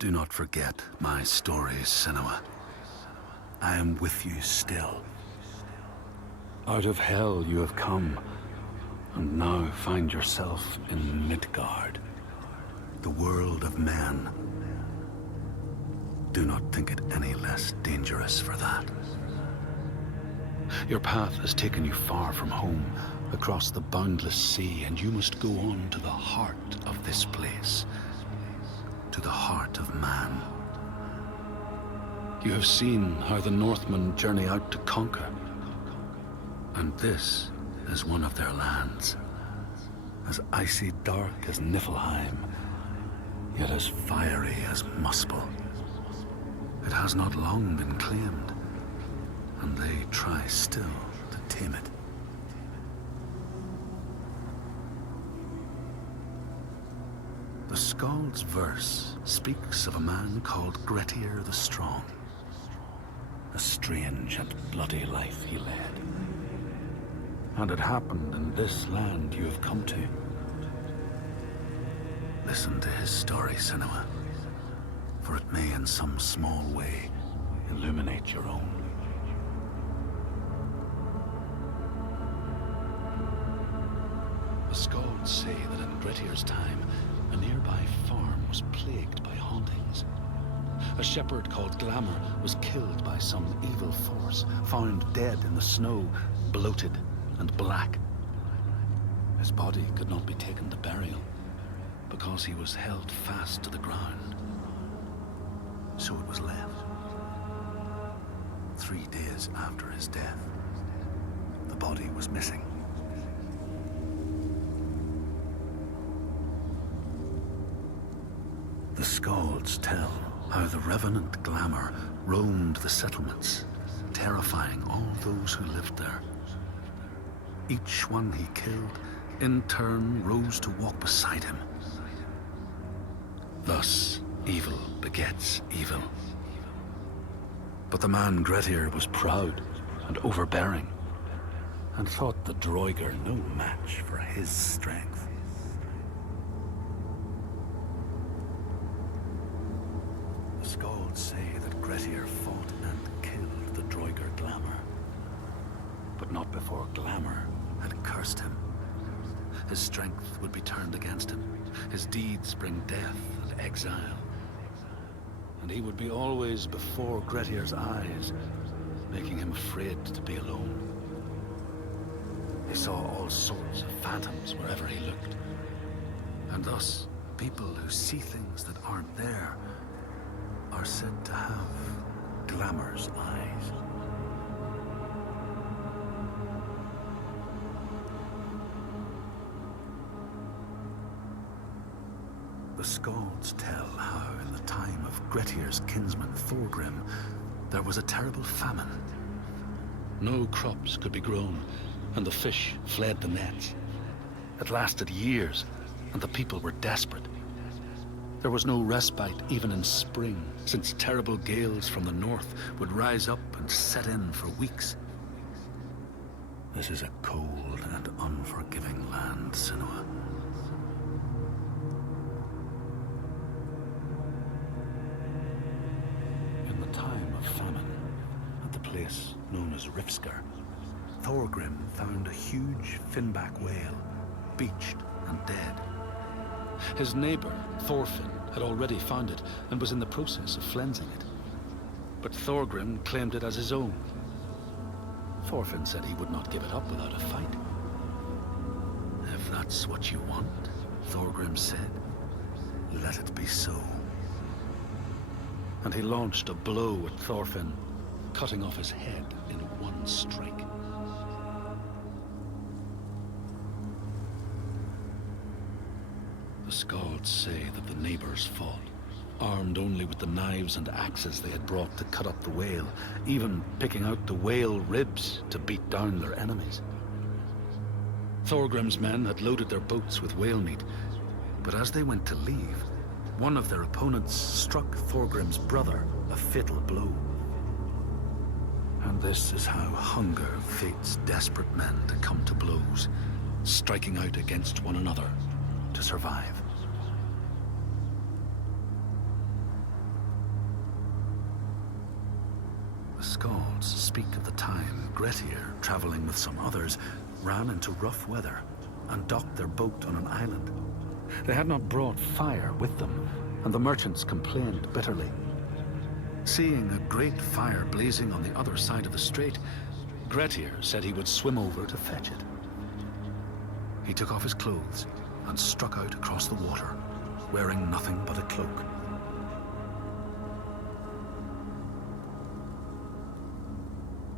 Do not forget my stories, Senua. I am with you still. Out of hell you have come, and now find yourself in Midgard, the world of men. Do not think it any less dangerous for that. Your path has taken you far from home, across the boundless sea, and you must go on to the heart of this place, to the heart of man. You have seen how the Northmen journey out to conquer, and this is one of their lands, as icy dark as Niflheim, yet as fiery as Muspel. It has not long been claimed, and they try still to tame it. The Skald's verse speaks of a man called Grettir the Strong. A strange and bloody life he led. And it happened in this land you have come to. Listen to his story, Senua, for it may in some small way illuminate your own. The Skalds say that in Grettir's time, a nearby farm was plagued by hauntings. A shepherd called Glamour was killed by some evil force, found dead in the snow, bloated and black. His body could not be taken to burial, because he was held fast to the ground. So it was left. 3 days after his death, the body was missing. The Skalds tell how the revenant Glamour roamed the settlements, terrifying all those who lived there. Each one he killed, in turn, rose to walk beside him. Thus, evil begets evil. But the man Grettir was proud and overbearing, and thought the Droiger no match for his strength. The Skalds say that Grettir fought and killed the Droiger Glamour, but not before Glamour had cursed him. His strength would be turned against him, his deeds bring death and exile, and he would be always before Grettir's eyes, making him afraid to be alone. He saw all sorts of phantoms wherever he looked, and thus people who see things that aren't there are said to have Glamour's eyes. The Skalds tell how in the time of Grettir's kinsman Thorgrim, there was a terrible famine. No crops could be grown, and the fish fled the nets. It lasted years, and the people were desperate. There was no respite even in spring, since terrible gales from the north would rise up and set in for weeks. This is a cold and unforgiving land, Senua. In the time of famine, at the place known as Rifskar, Thorgrim found a huge finback whale, beached and dead. His neighbor, Thorfinn, had already found it and was in the process of flensing it. But Thorgrim claimed it as his own. Thorfinn said he would not give it up without a fight. If that's what you want, Thorgrim said, let it be so. And he launched a blow at Thorfinn, cutting off his head in one strike. The Skalds say that the neighbors fought, armed only with the knives and axes they had brought to cut up the whale, even picking out the whale ribs to beat down their enemies. Thorgrim's men had loaded their boats with whale meat, but as they went to leave, one of their opponents struck Thorgrim's brother a fatal blow. And this is how hunger fates desperate men to come to blows, striking out against one another to survive. The Skalds speak of the time Grettir, traveling with some others, ran into rough weather and docked their boat on an island. They had not brought fire with them, and the merchants complained bitterly. Seeing a great fire blazing on the other side of the strait, Grettir said he would swim over to fetch it. He took off his clothes and struck out across the water, wearing nothing but a cloak.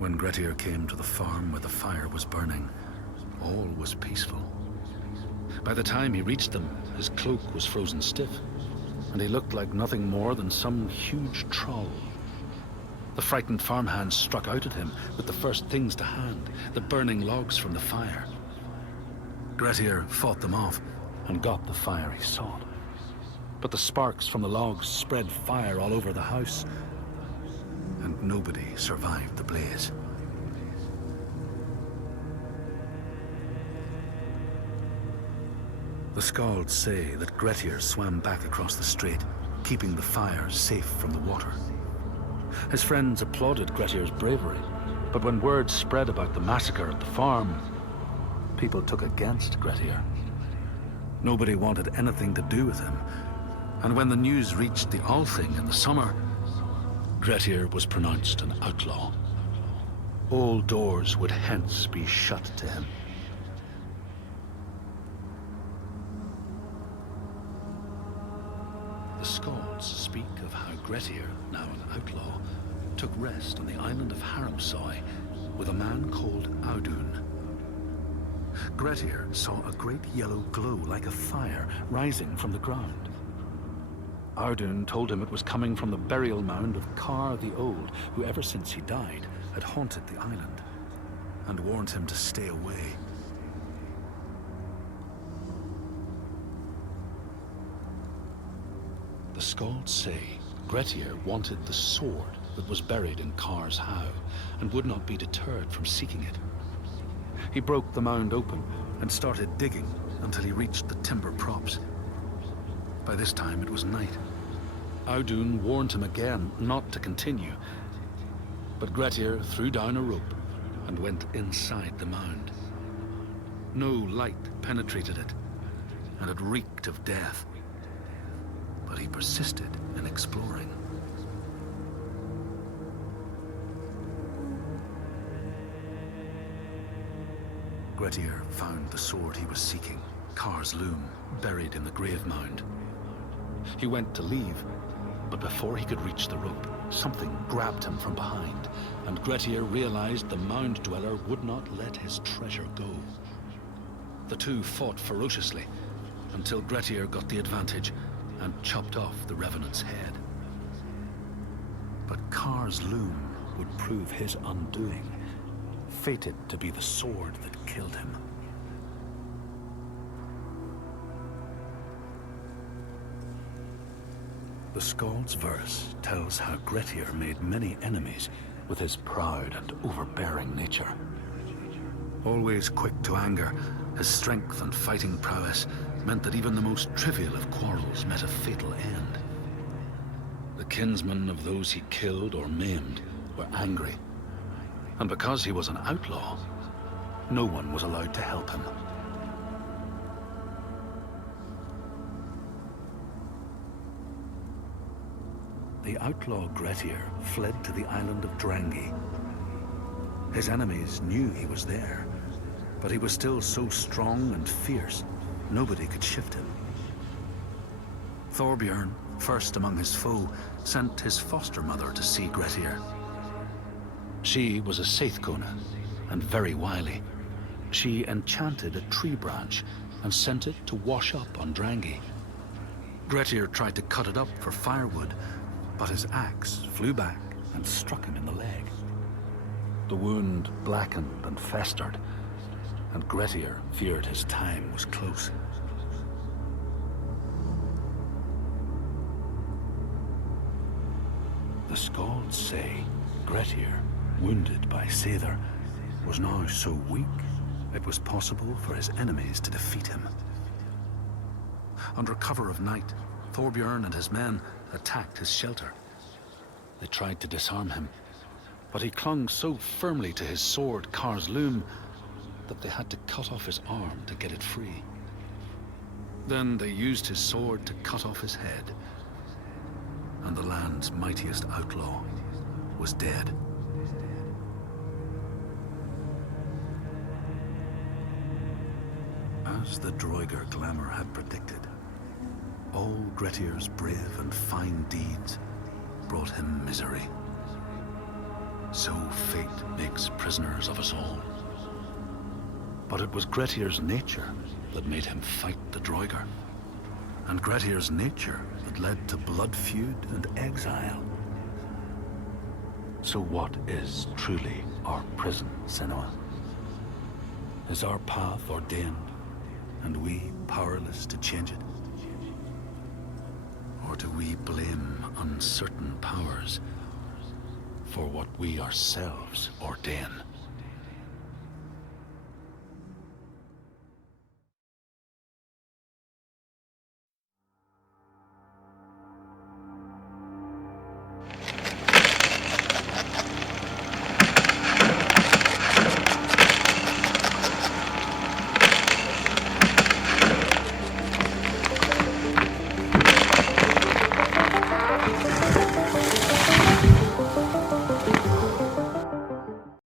When Grettir came to the farm where the fire was burning, all was peaceful. By the time he reached them, his cloak was frozen stiff, and he looked like nothing more than some huge troll. The frightened farmhands struck out at him with the first things to hand, the burning logs from the fire. Grettir fought them off and got the fire he sought. But the sparks from the logs spread fire all over the house, and nobody survived the blaze. The Skalds say that Grettir swam back across the strait, keeping the fire safe from the water. His friends applauded Grettir's bravery, but when word spread about the massacre at the farm, people took against Grettir. Nobody wanted anything to do with him, and when the news reached the Althing in the summer, Grettir was pronounced an outlaw. All doors would hence be shut to him. The Skalds speak of how Grettir, now an outlaw, took rest on the island of Haramsoy with a man called Audun. Grettir saw a great yellow glow like a fire rising from the ground. Audun told him it was coming from the burial mound of Kar the Old, who ever since he died had haunted the island, and warned him to stay away. The Skalds say Grettir wanted the sword that was buried in Kar's howe, and would not be deterred from seeking it. He broke the mound open and started digging until he reached the timber props. By this time it was night. Audun warned him again not to continue, but Grettir threw down a rope and went inside the mound. No light penetrated it, and it reeked of death. But he persisted in exploring. Grettir found the sword he was seeking, Kar's loom, buried in the grave mound. He went to leave, but before he could reach the rope, something grabbed him from behind, and Grettir realized the mound dweller would not let his treasure go. The two fought ferociously until Grettir got the advantage and chopped off the revenant's head. But Kar's loom would prove his undoing, fated to be the sword that killed him. The Skald's verse tells how Grettir made many enemies with his proud and overbearing nature. Always quick to anger, his strength and fighting prowess meant that even the most trivial of quarrels met a fatal end. The kinsmen of those he killed or maimed were angry, and because he was an outlaw, no one was allowed to help him. The outlaw Grettir fled to the island of Drangi. His enemies knew he was there, but he was still so strong and fierce, nobody could shift him. Thorbjorn, first among his foe, sent his foster mother to see Grettir. She was a Seithkona, and very wily. She enchanted a tree branch and sent it to wash up on Drangi. Grettir tried to cut it up for firewood, but his axe flew back and struck him in the leg. The wound blackened and festered, and Grettir feared his time was close. The Skalds say Grettir, wounded by Seithr, was now so weak it was possible for his enemies to defeat him. Under cover of night, Thorbjorn and his men attacked his shelter. They tried to disarm him, But he clung so firmly to his sword, Kar's loom, that they had to cut off his arm to get it free. Then they used his sword to cut off his head, and the land's mightiest outlaw was dead. As the Droigar glamour had predicted, all Grettir's brave and fine deeds brought him misery. So fate makes prisoners of us all. But it was Grettir's nature that made him fight the Droigar, and Grettir's nature that led to blood feud and exile. So what is truly our prison, Senua? Is our path ordained, and we powerless to change it? Or do we blame uncertain powers for what we ourselves ordain?